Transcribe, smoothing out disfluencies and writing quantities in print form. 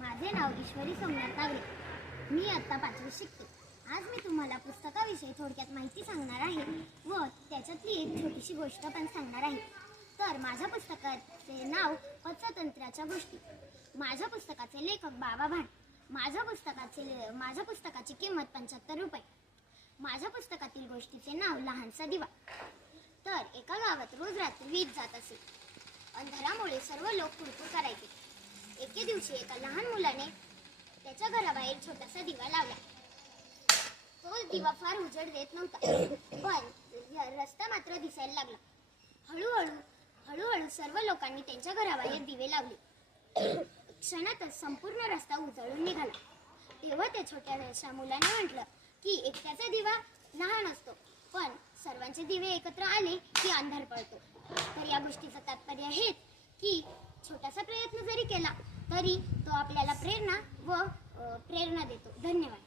माझे नाव ईश्वरी सोमनाथ नागरे. मी आता 5वी शिकते. आज मी तुम्हाला पुस्तकाविषयी थोडक्यात माहिती सांगणार आहे व त्याच्यातली एक छोटीशी गोष्ट पण सांगणार आहे. तर माझ्या पुस्तकाचे नाव पचतंत्राच्या गोष्टी. माझ्या पुस्तकाचे लेखक बाबा भाट. माझ्या पुस्तकाची किंमत 75 रुपये. माझ्या पुस्तकातील गोष्टीचे नाव लहानसा दिवा. तर एका गावात रोज रात्री वीज जात असे. अंधारामुळे सर्व लोक कुरकुर करायचे. एके दिवशी एका लहान मुलाने त्याच्या घराबाहेर छोटासा दिवा लावला. तो दिवा फार उजेड देत नव्हता, पण रस्ता मात्र दिसायला लागला. हळूहळू सर्व लोकांनी त्यांच्या घराबाहेर दिवे लावले. क्षणातच संपूर्ण रस्ता उजळून निघाला. तेव्हा त्या छोट्याशा मुलाने म्हटलं की एकट्याचा दिवा लहान असतो, पण सर्वांचे दिवे एकत्र आले की अंधार पडतो. तर या गोष्टीचं तात्पर्य हेच की छोटासा प्रयत्न जरी केला तरी तो आपल्याला प्रेरणा देतो. धन्यवाद.